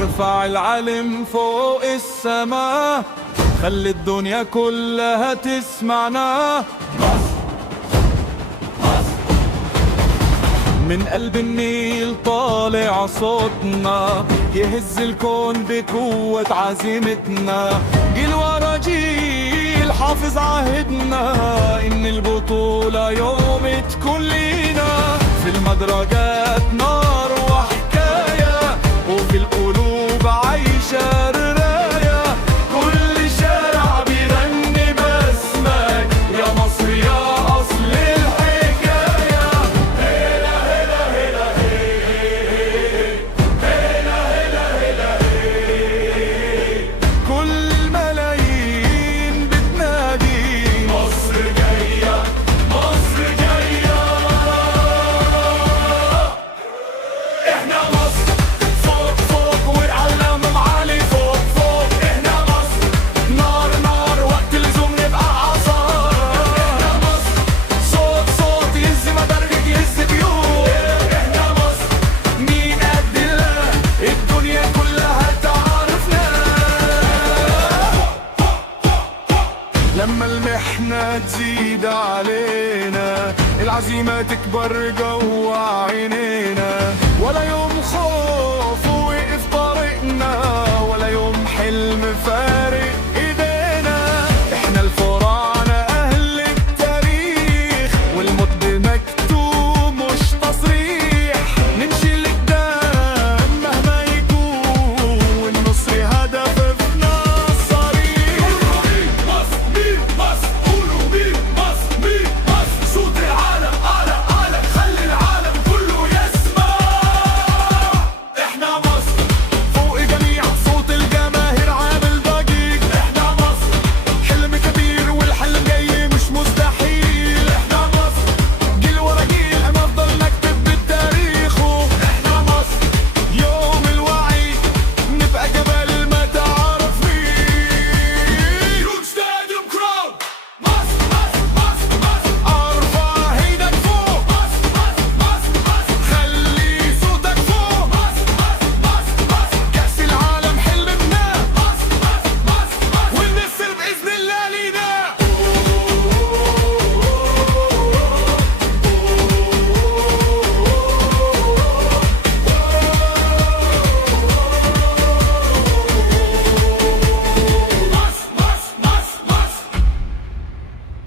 ارفع العلم فوق السماء، خلي الدنيا كلها تسمعنا. من قلب النيل طالع صوتنا، يهز الكون بقوة عزيمتنا. جيل ورا جيل حافظ عهدنا، إن البطولة يوم تكون لينا. في المدرجات نار وحكاية، وفي القلوب عايشة رراية. كل شارع بيغني باسمك يا مصر يا أصل الحكاية. هلا هلا هلا هلا هلا هلا، كل الملايين بتنادي مصر جاية مصر جاية. احنا مصر فوق فوق والعلم معالي فوق فوق. احنا مصر نار نار وقت اللزوم نبقى عصار. احنا مصر صوت صوت يهز مدارجك يهز بيوت. احنا مصر مين قد الله الدنيا كلها تعرفنا. لما المحنة تزيد علينا، العزيمة تكبر جوا عينينا. ولا يوم